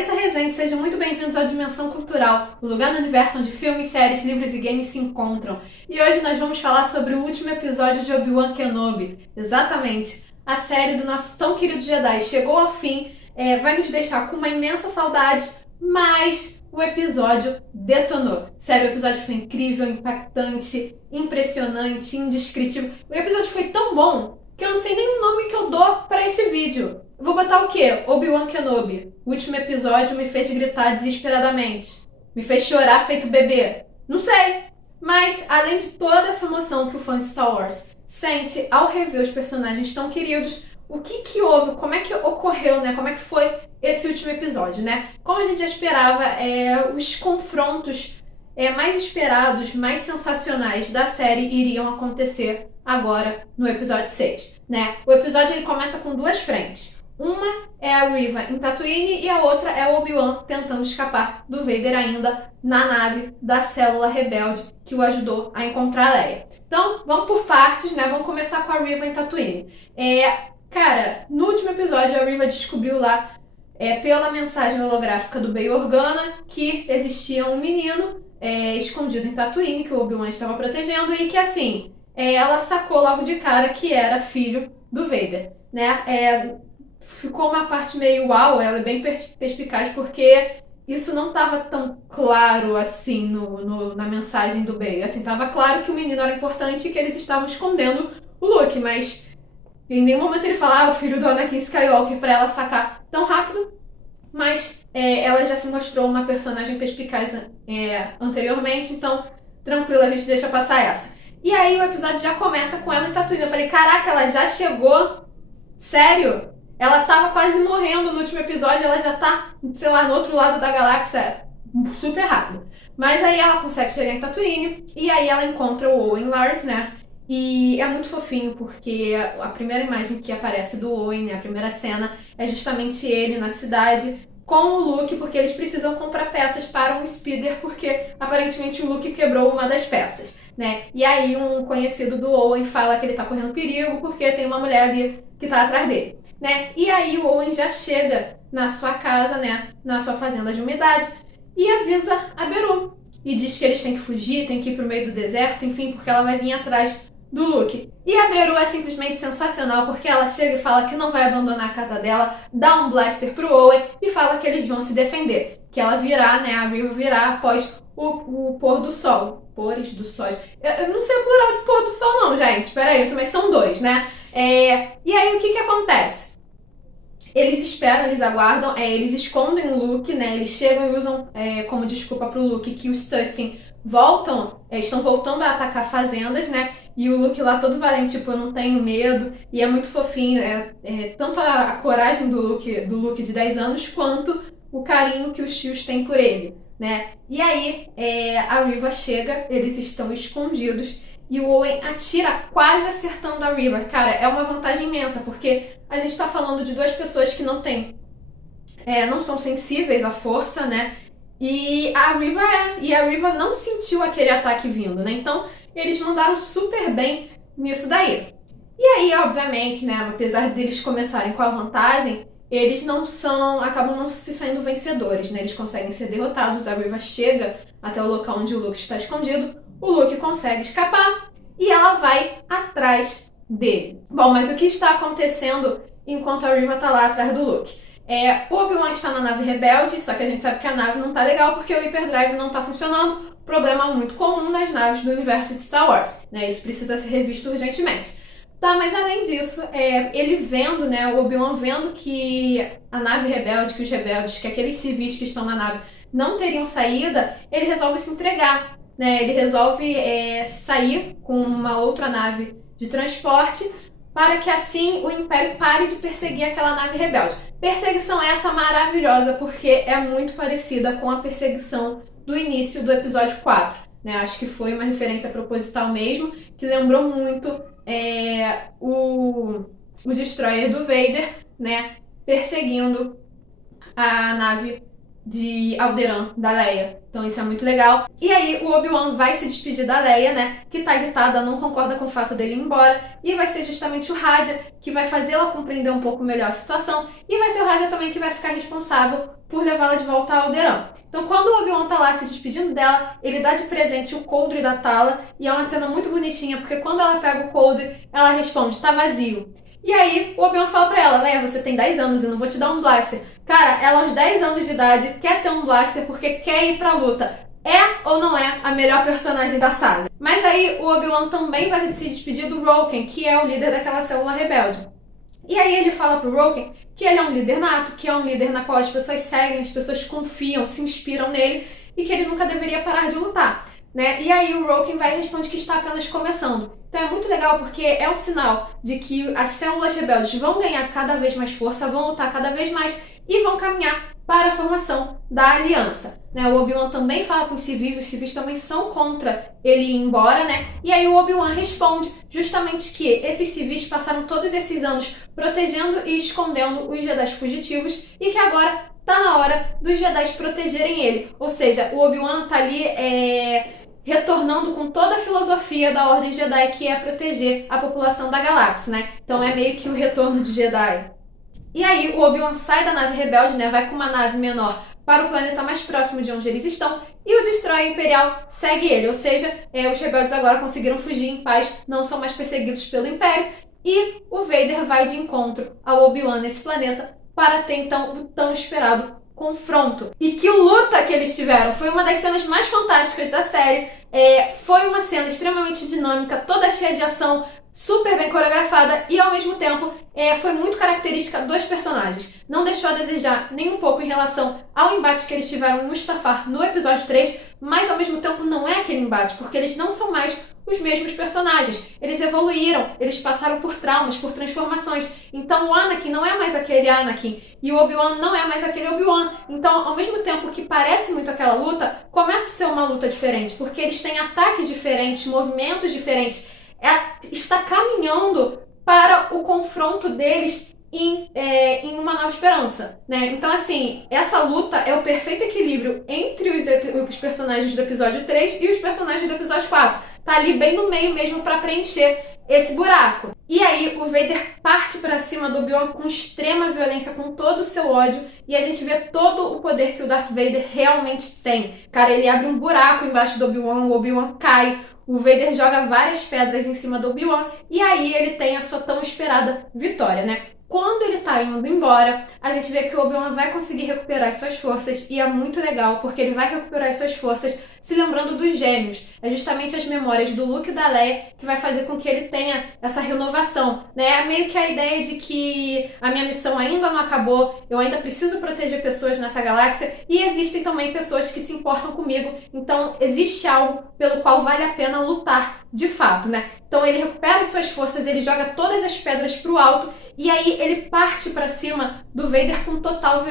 Larissa Rezende, sejam muito bem-vindos ao Dimensão Cultural, o lugar no universo onde filmes, séries, livros e games se encontram. E hoje nós vamos falar sobre o último episódio de Obi-Wan Kenobi. Exatamente, a série do nosso tão querido Jedi chegou ao fim, vai nos deixar com uma imensa saudade, mas o episódio detonou. Sério, o episódio foi incrível, impactante, impressionante, indescritível. O episódio foi tão bom que eu não sei nem o nome que eu dou para esse vídeo. Vou botar o quê? Obi-Wan Kenobi. O último episódio me fez gritar desesperadamente. Me fez chorar feito bebê. Não sei. Mas, além de toda essa emoção que o fã de Star Wars sente ao rever os personagens tão queridos, o que houve? Como é que ocorreu, né? Como é que foi esse último episódio, né? Como a gente já esperava, os confrontos mais esperados, mais sensacionais da série iriam acontecer agora no episódio 6, né? O episódio ele começa com duas frentes. Uma é a Reva em Tatooine e a outra é o Obi-Wan tentando escapar do Vader ainda na nave da célula rebelde que o ajudou a encontrar a Leia. Então, vamos por partes, né? Vamos começar com a Reva em Tatooine. Cara, no último episódio a Reva descobriu lá, pela mensagem holográfica do Bail Organa, que existia um menino escondido em Tatooine, que o Obi-Wan estava protegendo e que, assim, ela sacou logo de cara que era filho do Vader, né? Ficou uma parte meio uau, ela é bem perspicaz, porque isso não estava tão claro assim na mensagem do Bail. Assim, estava claro que o menino era importante e que eles estavam escondendo o Luke, mas em nenhum momento ele fala, o filho do Anakin Skywalker, pra ela sacar tão rápido. Mas ela já se mostrou uma personagem perspicaz anteriormente, então tranquilo, a gente deixa passar essa. E aí o episódio já começa com ela em Tatooine. Eu falei, caraca, ela já chegou? Sério? Ela tava quase morrendo no último episódio, ela já tá, sei lá, no outro lado da galáxia super rápido. Mas aí ela consegue chegar em Tatooine e aí ela encontra o Owen Lars, né? E é muito fofinho porque a primeira imagem que aparece do Owen, né, a primeira cena, é justamente ele na cidade com o Luke, porque eles precisam comprar peças para um speeder, porque aparentemente o Luke quebrou uma das peças, né? E aí um conhecido do Owen fala que ele tá correndo perigo porque tem uma mulher ali que tá atrás dele, né? E aí o Owen já chega na sua casa, né, na sua fazenda de umidade e avisa a Beru. E diz que eles têm que fugir, têm que ir pro meio do deserto, enfim, porque ela vai vir atrás do Luke. E a Beru é simplesmente sensacional, porque ela chega e fala que não vai abandonar a casa dela, dá um blaster pro Owen e fala que eles vão se defender. Que ela virá, né, a Reva virá após o pôr do sol. Pores do sol. Eu não sei o plural de pôr do sol não, gente. Peraí, mas são dois, né? E aí o que acontece? Eles esperam, eles aguardam, eles escondem o Luke, né? Eles chegam e usam como desculpa pro Luke que os Tusken estão voltando a atacar fazendas, né? E o Luke lá todo valente, tipo, eu não tenho medo. E é muito fofinho, tanto a coragem do Luke de 10 anos, quanto o carinho que os tios têm por ele, né? E aí a Reva chega, eles estão escondidos e o Owen atira quase acertando a Reva. Cara, é uma vantagem imensa, porque a gente tá falando de duas pessoas que não são sensíveis à força, né? E a Reva não sentiu aquele ataque vindo, né? Então, eles mandaram super bem nisso daí. E aí, obviamente, né, apesar deles começarem com a vantagem, eles acabam não se saindo vencedores, né? Eles conseguem ser derrotados, a Reva chega até o local onde o Luke está escondido, o Luke consegue escapar e ela vai atrás dele. Bom, mas o que está acontecendo enquanto a Reva tá lá atrás do Luke? O Obi-Wan está na nave rebelde, só que a gente sabe que a nave não tá legal porque o Hyperdrive não tá funcionando. Problema muito comum nas naves do universo de Star Wars, né? Isso precisa ser revisto urgentemente. Tá, mas além disso, ele vendo, né, o Obi-Wan vendo que a nave rebelde, que os rebeldes, que aqueles civis que estão na nave não teriam saída, ele resolve se entregar, né? Ele resolve sair com uma outra nave de transporte para que assim o Império pare de perseguir aquela nave rebelde. Perseguição essa maravilhosa, porque é muito parecida com a perseguição do início do episódio 4, né? Acho que foi uma referência proposital mesmo, que lembrou muito o Destroyer do Vader, né? Perseguindo a nave de Alderaan, da Leia. Então isso é muito legal. E aí o Obi-Wan vai se despedir da Leia, né? Que tá irritada, não concorda com o fato dele ir embora. E vai ser justamente o Raja que vai fazê-la compreender um pouco melhor a situação. E vai ser o Raja também que vai ficar responsável por levá-la de volta a Alderaan. Então quando o Obi-Wan tá lá se despedindo dela, ele dá de presente o coldre da Tala. E é uma cena muito bonitinha, porque quando ela pega o coldre, ela responde, tá vazio. E aí o Obi-Wan fala pra ela, Leia, você tem 10 anos e não vou te dar um blaster. Cara, ela aos 10 anos de idade quer ter um blaster porque quer ir pra luta. É ou não é a melhor personagem da saga? Mas aí o Obi-Wan também vai se despedir do Roken, que é o líder daquela célula rebelde. E aí ele fala pro Roken que ele é um líder nato, que é um líder na qual as pessoas seguem, as pessoas confiam, se inspiram nele e que ele nunca deveria parar de lutar. Né? E aí o Roken vai e responde que está apenas começando. Então é muito legal porque é um sinal de que as células rebeldes vão ganhar cada vez mais força, vão lutar cada vez mais e vão caminhar para a formação da aliança. Né? O Obi-Wan também fala com os civis também são contra ele ir embora, né? E aí o Obi-Wan responde justamente que esses civis passaram todos esses anos protegendo e escondendo os Jedi fugitivos e que agora tá na hora dos Jedi protegerem ele. Ou seja, o Obi-Wan tá ali retornando com toda a filosofia da Ordem Jedi, que é proteger a população da galáxia, né? Então é meio que o retorno de Jedi. E aí o Obi-Wan sai da nave rebelde, né? Vai com uma nave menor para o planeta mais próximo de onde eles estão e o Destroyer Imperial segue ele. Ou seja, os rebeldes agora conseguiram fugir em paz, não são mais perseguidos pelo Império e o Vader vai de encontro ao Obi-Wan nesse planeta para ter então o tão esperado confronto. E que luta que eles tiveram! Foi uma das cenas mais fantásticas da série. Foi uma cena extremamente dinâmica, toda cheia de ação, super bem coreografada e ao mesmo tempo foi muito característica dos personagens. Não deixou a desejar nem um pouco em relação ao embate que eles tiveram em Mustafar no episódio 3, mas ao mesmo tempo não é aquele embate, porque eles não são mais os mesmos personagens. Eles evoluíram, eles passaram por traumas, por transformações. Então o Anakin não é mais aquele Anakin e o Obi-Wan não é mais aquele Obi-Wan. Então, ao mesmo tempo que parece muito aquela luta, começa a ser uma luta diferente, porque eles têm ataques diferentes, movimentos diferentes. Está caminhando para o confronto deles em Uma Nova Esperança, né? Então, assim, essa luta é o perfeito equilíbrio entre os personagens do episódio 3 e os personagens do episódio 4. Tá ali bem no meio mesmo para preencher esse buraco. E aí o Vader parte para cima do Obi-Wan com extrema violência, com todo o seu ódio, e a gente vê todo o poder que o Darth Vader realmente tem. Cara, ele abre um buraco embaixo do Obi-Wan, o Obi-Wan cai, o Vader joga várias pedras em cima do Obi-Wan, e aí ele tem a sua tão esperada vitória, né? Quando ele tá indo embora, a gente vê que o Obi-Wan vai conseguir recuperar as suas forças, e é muito legal, porque ele vai recuperar as suas forças se lembrando dos gêmeos. É justamente as memórias do Luke e da Leia que vai fazer com que ele tenha essa renovação, né? É meio que a ideia de que a minha missão ainda não acabou, eu ainda preciso proteger pessoas nessa galáxia, e existem também pessoas que se importam comigo, então existe algo pelo qual vale a pena lutar de fato, né? Então ele recupera as suas forças, ele joga todas as pedras pro alto, e aí ele parte para cima do Vader com total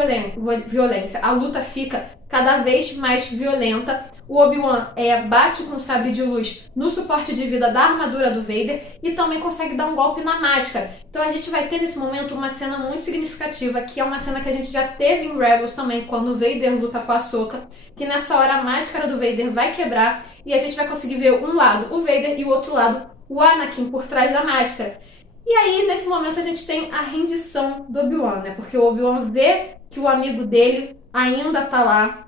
violência. A luta fica cada vez mais violenta. O Obi-Wan bate com o sabre de luz no suporte de vida da armadura do Vader e também consegue dar um golpe na máscara. Então a gente vai ter nesse momento uma cena muito significativa, que é uma cena que a gente já teve em Rebels também, quando o Vader luta com a Ahsoka, que nessa hora a máscara do Vader vai quebrar e a gente vai conseguir ver um lado o Vader e o outro lado o Anakin por trás da máscara. E aí, nesse momento, a gente tem a rendição do Obi-Wan, né? Porque o Obi-Wan vê que o amigo dele ainda tá lá.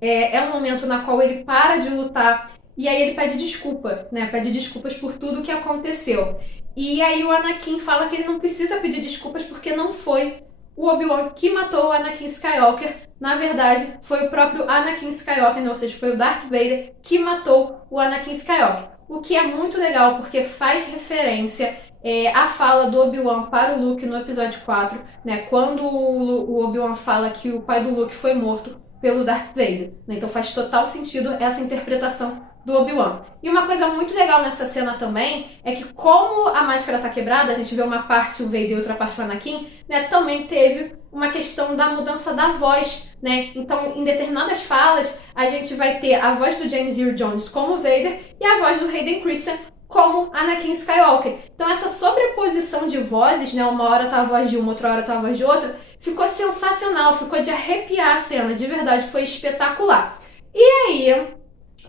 É um momento na qual ele para de lutar e aí ele pede desculpa, né? Pede desculpas por tudo que aconteceu. E aí o Anakin fala que ele não precisa pedir desculpas porque não foi o Obi-Wan que matou o Anakin Skywalker. Na verdade, foi o próprio Anakin Skywalker, né? Ou seja, foi o Darth Vader que matou o Anakin Skywalker. O que é muito legal porque faz referência a fala do Obi-Wan para o Luke no episódio 4, né? Quando o Obi-Wan fala que o pai do Luke foi morto pelo Darth Vader, né? Então faz total sentido essa interpretação do Obi-Wan. E uma coisa muito legal nessa cena também é que, como a máscara tá quebrada, a gente vê uma parte o Vader e outra parte o Anakin, né? Também teve uma questão da mudança da voz, né? Então, em determinadas falas, a gente vai ter a voz do James Earl Jones como Vader e a voz do Hayden Christensen como Anakin Skywalker. Então essa sobreposição de vozes, né, uma hora tá a voz de uma, outra hora tá a voz de outra, ficou sensacional, ficou de arrepiar a cena, de verdade, foi espetacular. E aí,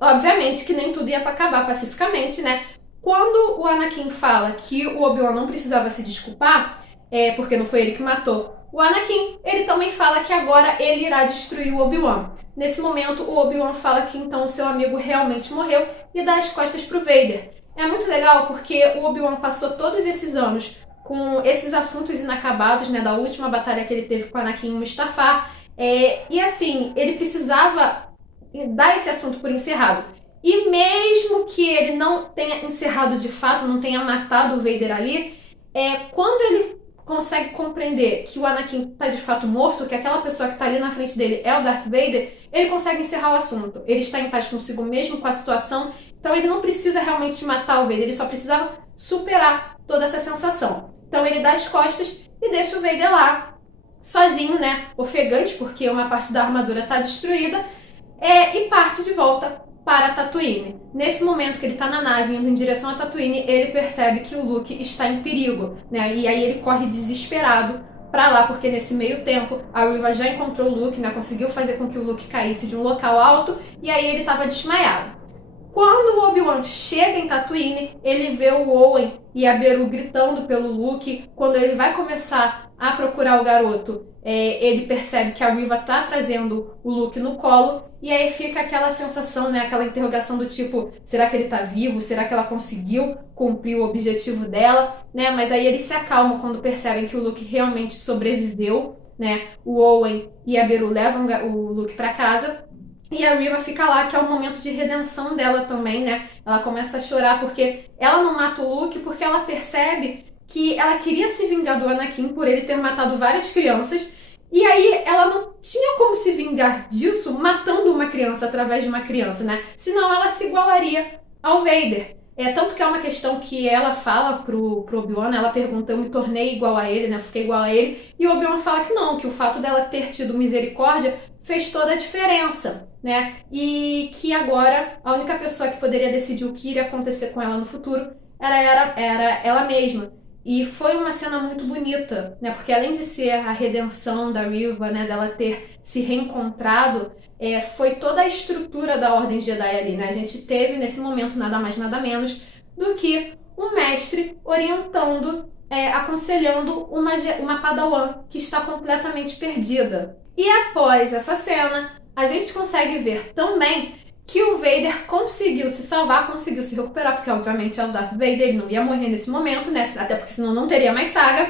obviamente que nem tudo ia pra acabar pacificamente, né? Quando o Anakin fala que o Obi-Wan não precisava se desculpar, porque não foi ele que matou o Anakin, ele também fala que agora ele irá destruir o Obi-Wan. Nesse momento, o Obi-Wan fala que então o seu amigo realmente morreu e dá as costas pro Vader. É muito legal porque o Obi-Wan passou todos esses anos com esses assuntos inacabados, né, da última batalha que ele teve com o Anakin e o Mustafar, e assim, ele precisava dar esse assunto por encerrado. E mesmo que ele não tenha encerrado de fato, não tenha matado o Vader ali, quando ele consegue compreender que o Anakin está de fato morto, que aquela pessoa que está ali na frente dele é o Darth Vader, ele consegue encerrar o assunto. Ele está em paz consigo mesmo, com a situação, então ele não precisa realmente matar o Vader, ele só precisava superar toda essa sensação. Então ele dá as costas e deixa o Vader lá, sozinho, né, ofegante, porque uma parte da armadura está destruída, e parte de volta para Tatooine. Nesse momento que ele está na nave indo em direção a Tatooine, ele percebe que o Luke está em perigo, né? E aí ele corre desesperado para lá, porque nesse meio tempo a Reva já encontrou o Luke, né? Conseguiu fazer com que o Luke caísse de um local alto e aí ele estava desmaiado. Quando o Obi-Wan chega em Tatooine, ele vê o Owen e a Beru gritando pelo Luke. Quando ele vai começar a procurar o garoto, ele percebe que a Reva tá trazendo o Luke no colo. E aí fica aquela sensação, né? Aquela interrogação do tipo, será que ele tá vivo? Será que ela conseguiu cumprir o objetivo dela? Né? Mas aí eles se acalmam quando percebem que o Luke realmente sobreviveu, né? O Owen e a Beru levam o Luke para casa. E a Reva fica lá, que é o momento de redenção dela também, né? Ela começa a chorar porque ela não mata o Luke, porque ela percebe que ela queria se vingar do Anakin por ele ter matado várias crianças. E aí ela não tinha como se vingar disso matando uma criança através de uma criança, né? Senão ela se igualaria ao Vader. Tanto que é uma questão que ela fala pro Obi-Wan, ela pergunta, eu me tornei igual a ele, né? Fiquei igual a ele. E o Obi-Wan fala que não, que o fato dela ter tido misericórdia fez toda a diferença, né? E que agora a única pessoa que poderia decidir o que iria acontecer com ela no futuro era ela mesma. E foi uma cena muito bonita, né? Porque além de ser a redenção da Reva, né? Dela ter se reencontrado, foi toda a estrutura da Ordem Jedi ali, né? A gente teve nesse momento nada mais nada menos do que um mestre orientando, aconselhando uma Padawan que está completamente perdida. E após essa cena, a gente consegue ver também que o Vader conseguiu se salvar, conseguiu se recuperar, porque obviamente é o Darth Vader, ele não ia morrer nesse momento, né? Até porque senão não teria mais saga.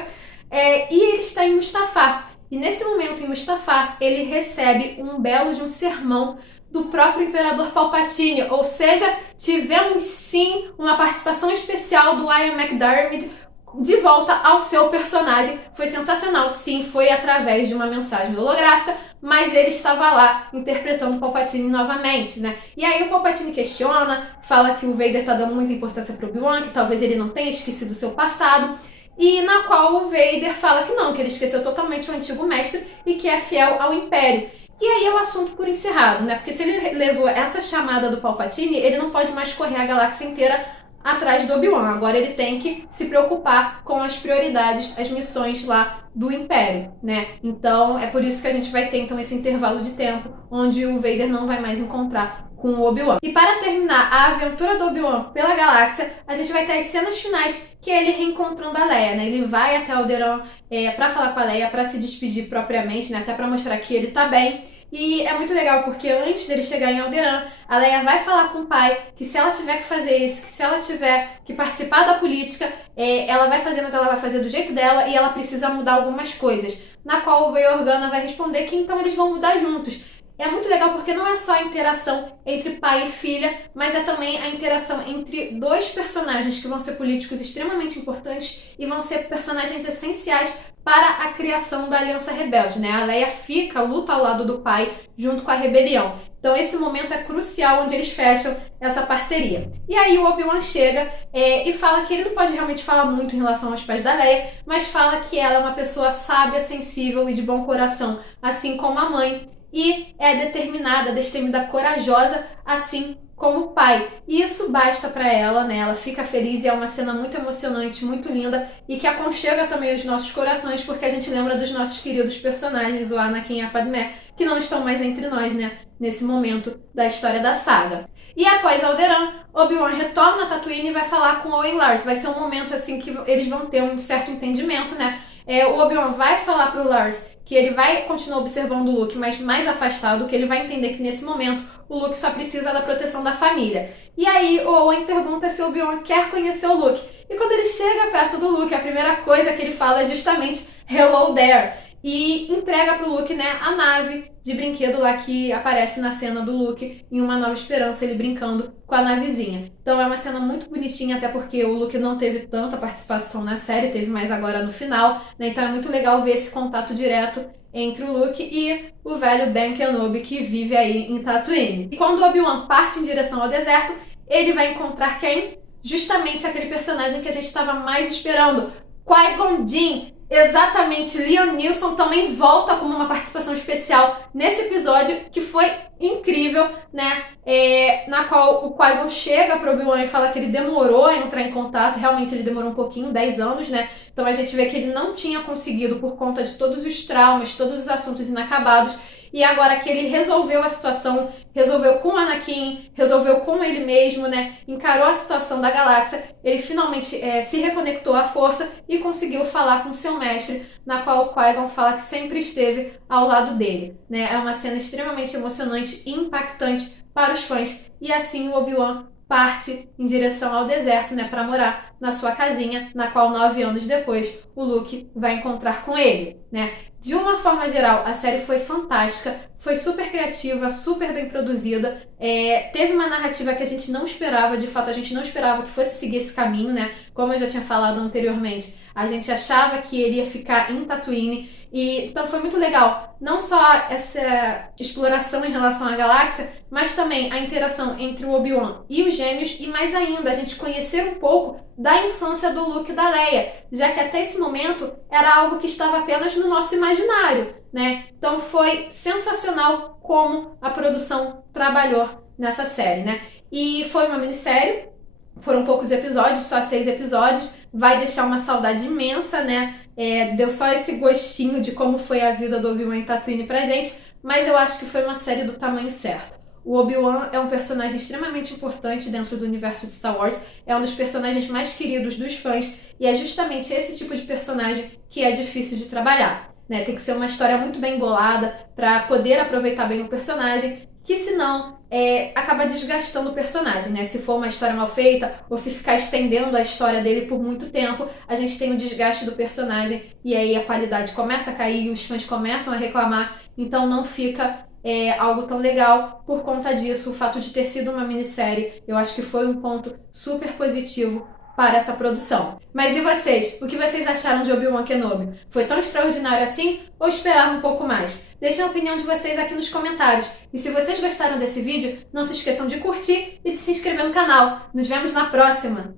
E ele está em Mustafar. E nesse momento em Mustafar, ele recebe um belo de um sermão do próprio Imperador Palpatine. Ou seja, tivemos sim uma participação especial do Ian McDiarmid de volta ao seu personagem. Foi sensacional, sim, foi através de uma mensagem holográfica, mas ele estava lá interpretando o Palpatine novamente, né? E aí o Palpatine questiona, fala que o Vader tá dando muita importância pro Obi-Wan, que talvez ele não tenha esquecido o seu passado, e na qual o Vader fala que não, que ele esqueceu totalmente o antigo mestre e que é fiel ao Império. E aí é o assunto por encerrado, né? Porque se ele levou essa chamada do Palpatine, ele não pode mais correr a galáxia inteira atrás do Obi-Wan. Agora ele tem que se preocupar com as prioridades, as missões lá do Império, né? Então é por isso que a gente vai ter então esse intervalo de tempo onde o Vader não vai mais encontrar com o Obi-Wan. E para terminar a aventura do Obi-Wan pela galáxia, a gente vai ter as cenas finais que é ele reencontrando a Leia, né? Ele vai até Alderaan para falar com a Leia, para se despedir propriamente, né? Até para mostrar que ele tá bem. E é muito legal porque antes dele chegar em Alderaan, a Leia vai falar com o pai que se ela tiver que fazer isso, que se ela tiver que participar da política, ela vai fazer, mas ela vai fazer do jeito dela e ela precisa mudar algumas coisas. Na qual o Bail Organa vai responder que então eles vão mudar juntos. É muito legal porque não é só a interação entre pai e filha, mas é também a interação entre dois personagens que vão ser políticos extremamente importantes e vão ser personagens essenciais para a criação da Aliança Rebelde, né? A Leia luta ao lado do pai junto com a rebelião. Então esse momento é crucial onde eles fecham essa parceria. E aí o Obi-Wan chega e fala que ele não pode realmente falar muito em relação aos pais da Leia, mas fala que ela é uma pessoa sábia, sensível e de bom coração, assim como a mãe. e é determinada, destemida, corajosa, assim como o pai. E isso basta para ela, né? Ela fica feliz e é uma cena muito emocionante, muito linda e que aconchega também os nossos corações, porque a gente lembra dos nossos queridos personagens, o Anakin e a Padmé, que não estão mais entre nós, né? Nesse momento da história da saga. E após Alderaan, Obi-Wan retorna a Tatooine e vai falar com Owen Lars. Vai ser um momento assim que eles vão ter um certo entendimento, né? O Obi-Wan vai falar pro Lars que ele vai continuar observando o Luke, mas mais afastado, que ele vai entender que nesse momento o Luke só precisa da proteção da família. E aí o Owen pergunta se o Obi-Wan quer conhecer o Luke. E quando ele chega perto do Luke, a primeira coisa que ele fala é justamente "Hello there!" E entrega pro Luke, né, a nave de brinquedo lá que aparece na cena do Luke em Uma Nova Esperança, ele brincando com a navezinha. Então é uma cena muito bonitinha, até porque o Luke não teve tanta participação na série, teve mais agora no final, né? Então é muito legal ver esse contato direto entre o Luke e o velho Ben Kenobi que vive aí em Tatooine. E quando o Obi-Wan parte em direção ao deserto, ele vai encontrar quem? Justamente aquele personagem que a gente estava mais esperando, Qui-Gon Jinn. Exatamente, Liam Neeson também volta com uma participação especial nesse episódio, que foi incrível, né? Na qual o Qui-Gon chega pro Obi-Wan e fala que ele demorou a entrar em contato, realmente ele demorou um pouquinho, 10 anos, né? Então a gente vê que ele não tinha conseguido por conta de todos os traumas, todos os assuntos inacabados, e agora que ele resolveu a situação, resolveu com o Anakin, resolveu com ele mesmo, né? Encarou a situação da galáxia, ele finalmente se reconectou à força e conseguiu falar com seu mestre, na qual o Qui-Gon fala que sempre esteve ao lado dele, né? É uma cena extremamente emocionante e impactante para os fãs, e assim o Obi-Wan parte em direção ao deserto, né, para morar na sua casinha, na qual 9 anos depois o Luke vai encontrar com ele, né? De uma forma geral, a série foi fantástica, foi super criativa, super bem produzida, teve uma narrativa que a gente não esperava, de fato a gente não esperava que fosse seguir esse caminho, né? Como eu já tinha falado anteriormente, a gente achava que ele ia ficar em Tatooine, e então foi muito legal, não só essa exploração em relação à galáxia, mas também a interação entre o Obi-Wan e os gêmeos, e mais ainda, a gente conhecer um pouco da infância do Luke e da Leia, já que até esse momento era algo que estava apenas no nosso imaginário, né? Então foi sensacional como a produção trabalhou nessa série, né? E foi uma minissérie, foram poucos episódios, só 6 episódios, vai deixar uma saudade imensa, né? Deu só esse gostinho de como foi a vida do Obi-Wan em Tatooine pra gente, mas eu acho que foi uma série do tamanho certo. O Obi-Wan é um personagem extremamente importante dentro do universo de Star Wars, é um dos personagens mais queridos dos fãs, e é justamente esse tipo de personagem que é difícil de trabalhar, né? Tem que ser uma história muito bem bolada para poder aproveitar bem o personagem, que senão acaba desgastando o personagem, né? Se for uma história mal feita ou se ficar estendendo a história dele por muito tempo, a gente tem o desgaste do personagem e aí a qualidade começa a cair e os fãs começam a reclamar, então não fica algo tão legal. Por conta disso, o fato de ter sido uma minissérie, eu acho que foi um ponto super positivo para essa produção. Mas e vocês? O que vocês acharam de Obi-Wan Kenobi? Foi tão extraordinário assim ou esperavam um pouco mais? Deixem a opinião de vocês aqui nos comentários. E se vocês gostaram desse vídeo, não se esqueçam de curtir e de se inscrever no canal. Nos vemos na próxima!